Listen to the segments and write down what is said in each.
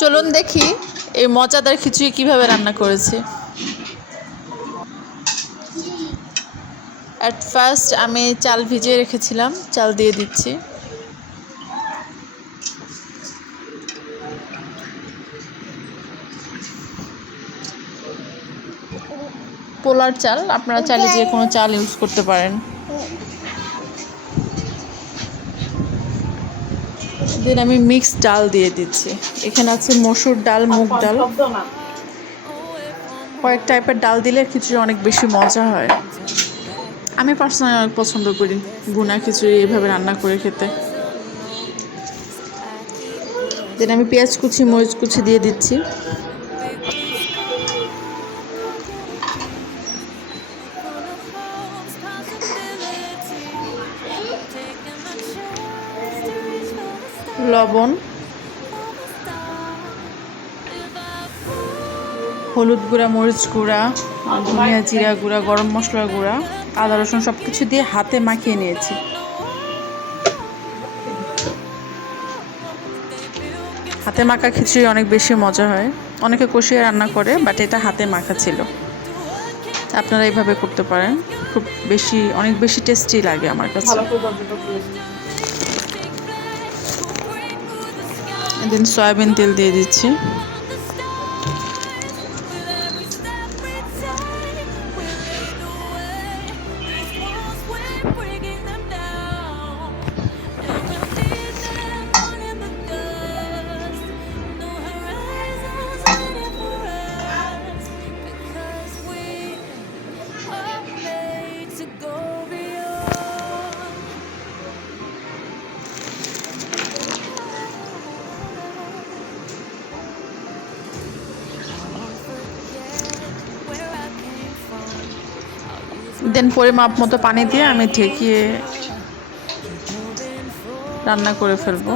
চলুন দেখি এই মজাদার খিচুড়ি কীভাবে রান্না করেছি। অ্যাট ফার্স্ট আমি চাল ভিজিয়ে রেখেছিলাম, চাল দিয়ে দিচ্ছি। পোলার চাল, আপনারা চাইলে যে কোনো চাল ইউজ করতে পারেন। দেন আমি মিক্স ডাল দিয়ে দিচ্ছি। এখানে আছে মসুর ডাল মুগ ডাল। কয়েক টাইপের ডাল দিলে খিচুড়ি অনেক বেশি মজা হয়। আমি পার্সোনালি অনেক পছন্দ করি গুনা খিচুড়ি এভাবে রান্না করে খেতে। দেন আমি পেঁয়াজ কুচি মরিচ কুচি দিয়ে দিচ্ছি। লবণ, হলুদ গুঁড়া, মরিচ গুঁড়া, ধনিয়া জিরা গুঁড়া, গরম মশলা গুঁড়া, আদা, রসুন সব কিছু দিয়ে হাতে মাখিয়ে নিয়েছি। হাতে মাখা খিচুড়ি অনেক বেশি মজা হয়। অনেকে কষিয়ে রান্না করে বাট এটা হাতে মাখা ছিল। আপনারা এইভাবে করতে পারেন। খুব বেশি, অনেক বেশি টেস্টি লাগে আমার কাছে। দেন সয়াবিন তেল দিয়ে দিচ্ছি। দেন পরিমাপ মতো পানি দিয়ে আমি ঢেকিয়ে রান্না করে ফেলব।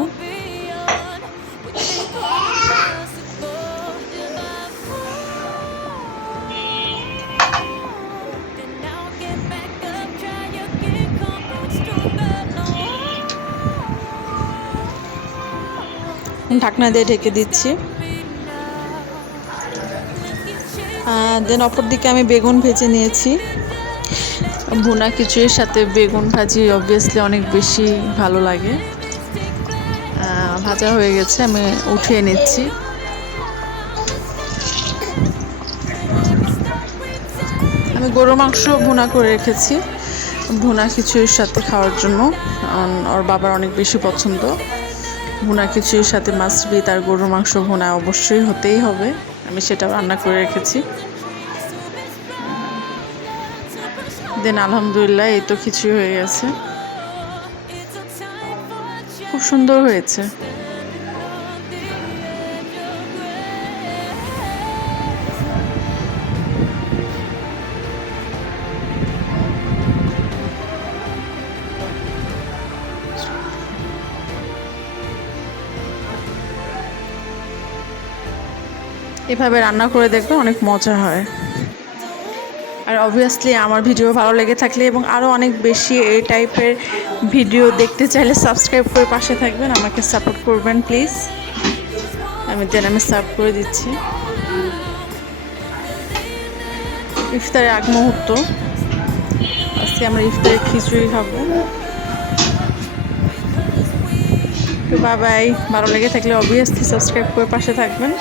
ঢাকনা দিয়ে ঢেকে দিচ্ছি। দেন অপর দিকে আমি বেগুন ভেজে নিয়েছি। ভুনা খিচুড়ির সাথে বেগুন ভাজি অবভিয়াসলি অনেক বেশি ভালো লাগে। ভাজা হয়ে গেছে, আমি উঠিয়ে নিচ্ছি। আমি গরু মাংস ভুনা করে রেখেছি, ভুনা খিচুড়ির সাথে খাওয়ার জন্য। ওর বাবার অনেক বেশি পছন্দ। ভুনা খিচুড়ির সাথে মাছবি তার গরুর মাংস ভুনা অবশ্যই হতেই হবে। আমি সেটা রান্না করে রেখেছি। দেন আলহামদুলিল্লাহ, এই তো খিচুড়ি হয়ে গেছে। খুব সুন্দর হয়েছে। এভাবে রান্না করে দেখবে অনেক মজা হয়। আর অবভিয়াসলি আমার ভিডিও ভালো লেগে থাকলে এবং আরও অনেক বেশি এই টাইপের ভিডিও দেখতে চাইলে সাবস্ক্রাইব করে পাশে থাকবেন, আমাকে সাপোর্ট করবেন প্লিজ আমি দেন আমি সার্ভ করে দিচ্ছি। ইফতারের আগ মুহূর্ত। আজকে আমরা ইফতারের খিচুড়ি খাব। বাবাই ভালো লেগে থাকলে অবভিয়াসলি সাবস্ক্রাইব করে পাশে থাকবেন।